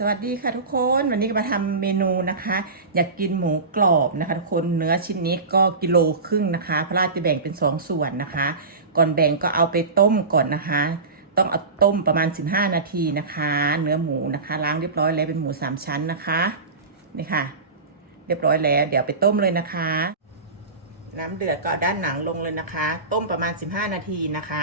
สวัสดีค่ะทุกคนวันนี้ก็มาทำเมนูนะคะ อยากกินหมูกรอบนะคะทุกคนเนื้อชิ้นนี้ก็กิโลครึ่งนะคะพระราชจะแบ่งเป็น2ส่วนนะคะ ก่อนแบ่งก็เอาไปต้มก่อนนะคะ ต้องเอาต้มประมาณ 15 นาทีนะคะ เนื้อหมูนะคะ ล้างเรียบร้อยแล้วเป็นหมู 3 ชั้นนะคะนี่ค่ะ เรียบร้อยแล้วเดี๋ยวไปต้มเลยนะคะ น้ำเดือดก็เอาด้านหนังลงเลยนะคะ ต้มประมาณ 15 นาทีนะคะ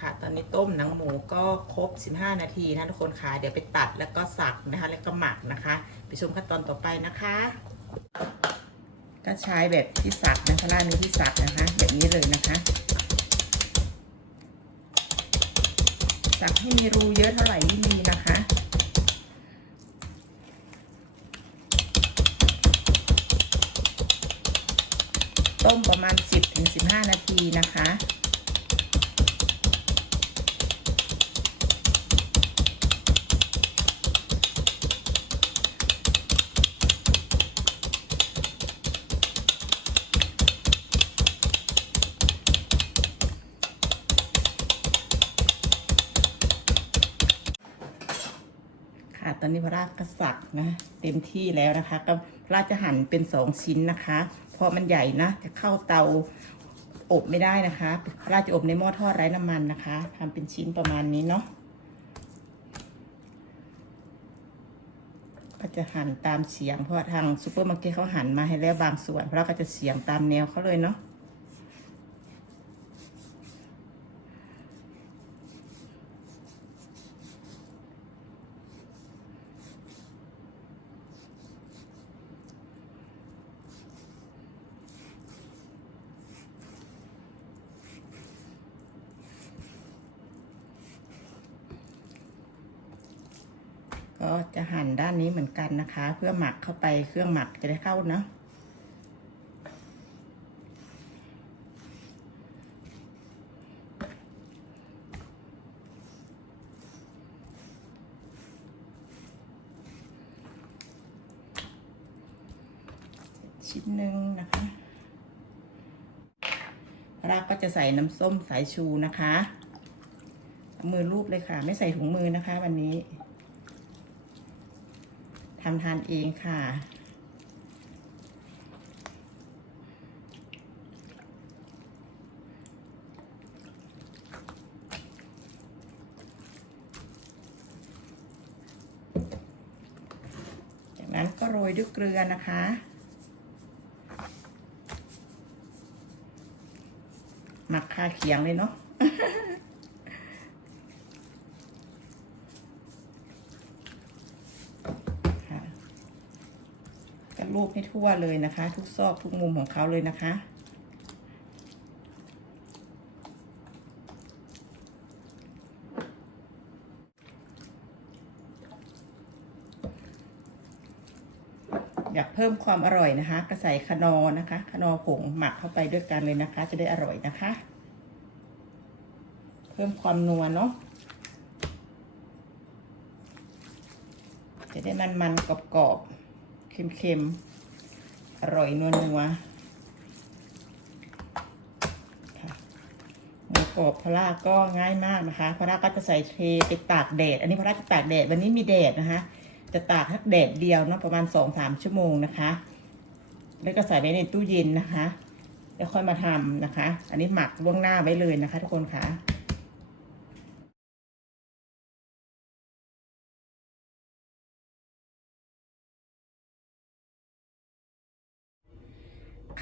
ค่ะ ตอนนี้ต้มหนังหมูก็ครบ 15 นาทีนะทุกคนค่ะเดี๋ยวไปตัดแล้วก็สักนะคะ แล้วก็หมักนะคะ ไปชมขั้นตอนต่อไปนะคะ ก็ใช้แบบที่สักนะคะหน้านี้ที่สักนะคะ แบบนี้เลยนะคะสักให้มีรูเยอะเท่าไหร่ยิ่งดีนะคะต้มประมาณ 10-15 นาทีนะคะ ตอนนี้พระราชกษักนะ เต็มที่แล้วนะคะ ก็พระราชจะหั่นเป็นสองชิ้นนะคะ เพราะมันใหญ่นะ จะเข้าเตาอบไม่ได้นะคะ พระราชจะอบในหม้อทอดไร้น้ำมันนะคะ ทำเป็นชิ้นประมาณนี้เนาะ ก็จะหั่นตามเสียง เพราะทางซูเปอร์มาร์เก็ตเขาหั่นมาให้แล้วบางส่วนเพราะก็จะเสียงตามแนวเขาเลยเนาะ ก็จะหั่นด้านนี้เหมือนกันนะคะ เพื่อหมักเข้าไปเครื่องหมักจะได้เข้าเนาะชิ้นหนึ่งนะคะ รากก็จะใส่น้ำส้มสายชูนะคะ มือรูปเลยค่ะ ไม่ใส่ถุงมือนะคะวันนี้ ทำทานเองค่ะ จากนั้นก็โรยด้วยเกลือนะคะหมักคาเขียงเลยเนาะก็ รูปให้ทั่วเลยนะคะ ทุกซอกทุกมุมของเขาเลยนะคะ อยากเพิ่มความอร่อยนะคะก็ใส่ขนอนะคะ ขนอผงหมักเข้าไปด้วยกันเลยนะคะ จะได้อร่อยนะคะ เพิ่มความนัวเนาะจะได้มันมันๆกรอบๆ เค็มๆ อร่อยนัวนัวๆหมูกรอบพะล่าก็ง่ายมากนะคะพะล่าก็จะใส่เทไปตากแดด อันนี้พะล่าจะตากแดด วันนี้มีแดดนะคะ จะตากทักแดดเดียวนะประมาณสองสามชั่วโมงนะคะ แล้วก็ใส่ไว้ในตู้เย็นนะคะ แล้วค่อยมาทำนะคะ อันนี้หมักล่วงหน้าไว้เลยนะคะ ทุกคนค่ะ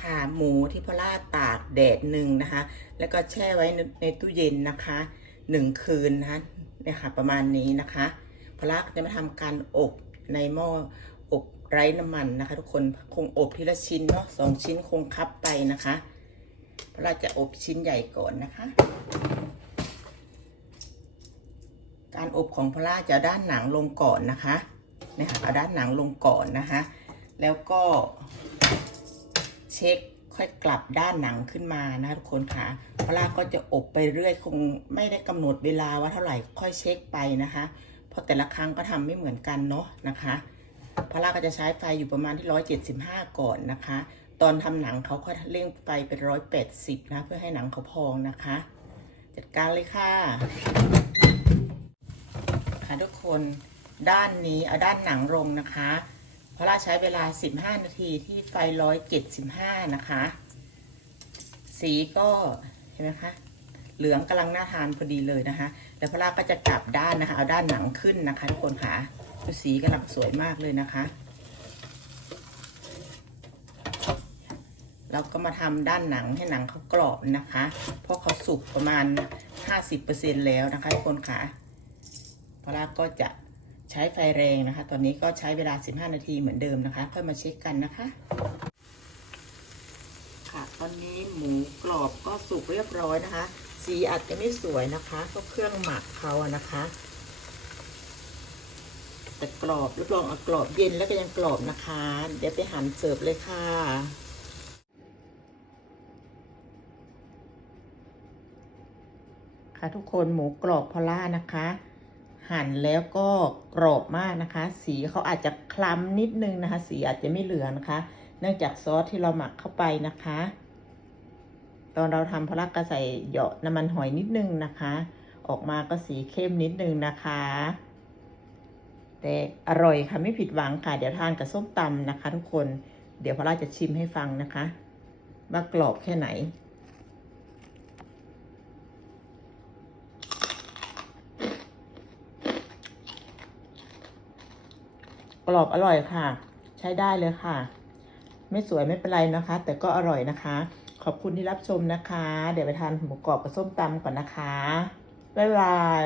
ค่ะ หมูที่พอล่าตากแดดหนึ่งนะคะ แล้วก็แช่ไว้ในในตู้เย็นนะคะหนึ่งคืนนะคะเนี่ยค่ะประมาณนี้นะคะพอล่าจะมาทำการอบในหม้ออบไร้น้ำมันนะคะ ทุกคนคงอบทีละชิ้นเนาะสองชิ้นคงคับไปนะคะพอล่าจะอบชิ้นใหญ่ก่อนนะคะ การอบของพอล่าจะด้านหนังลงก่อนนะคะเนี่ยค่ะเอาด้านหนังลงก่อนนะคะ แล้วก็ เช็คค่อยกลับด้านหนังขึ้นมานะทุกคนค่ะเพราะลาก็จะอบไปเรื่อยคงไม่ได้กำหนดเวลาว่าเท่าไหร่ค่อยเช็คไปนะคะ เพราะแต่ละครั้งก็ทำไม่เหมือนกันเนาะนะคะเพราะล่าก็จะใช้ไฟอยู่ประมาณที่ร้อยเจ็ดสิบห้าก่อนนะคะ ตอนทำหนังเขาก็เร่งไฟเป็นร้อยแปดสิบนะ เพื่อให้หนังเขาพองนะคะ จัดการเลยค่ะนะคะทุกคนด้านนี้เอาด้านหนังลงนะคะ พอล่าใช้เวลา 15 นาทีที่ไฟ175นะคะ สีก็เห็นไหมคะเหลืองกำลังน่าทานพอดีเลยนะคะ แล้วพอล่าก็จะกลับด้านนะคะ เอาด้านหนังขึ้นนะคะทุกคนค่ะดูสีกำลังสวยมากเลยนะคะเราก็มาทำด้านหนังให้หนังเขากรอบนะคะ เพราะเขาสุกประมาณ 50%แล้วนะคะทุกคนค่ะพอลาก็จะ ใช้ไฟแรงนะคะ ตอนนี้ก็ใช้เวลา 15 นาทีเหมือนเดิมนะคะ ค่อยมาเช็คกันนะคะ ค่ะ ตอนนี้หมูกรอบก็สุกเรียบร้อยนะคะ สีอาจจะไม่สวยนะคะเพราะเครื่องหมักเขาอะนะคะ แต่กรอบรับรองเอากรอบเย็นแล้วก็ยังกรอบนะคะ เดี๋ยวไปหั่นเสิร์ฟเลยค่ะค่ะทุกคนหมูกรอบพอล่านะคะ หั่นแล้วก็กรอบมากนะคะ สีเขาอาจจะคล้ำนิดนึงนะคะ สีอาจจะไม่เหลืองนะคะ เนื่องจากซอสที่เราหมักเข้าไปนะคะ ตอนเราทำพล่าก็ใส่เหยาะน้ำมันหอยนิดนึงนะคะ ออกมาก็สีเข้มนิดนึงนะคะ แต่อร่อยค่ะไม่ผิดหวังค่ะ เดี๋ยวทานกับส้มตำนะคะ ทุกคนเดี๋ยวพอล่าจะชิมให้ฟังนะคะ ว่ากรอบแค่ไหน กรอบอร่อยค่ะ ใช้ได้เลยค่ะ ไม่สวยไม่เป็นไรนะคะ แต่ก็อร่อยนะคะ ขอบคุณที่รับชมนะคะ เดี๋ยวไปทานหมูกรอบกับส้มตำก่อนนะคะ บ๊ายบาย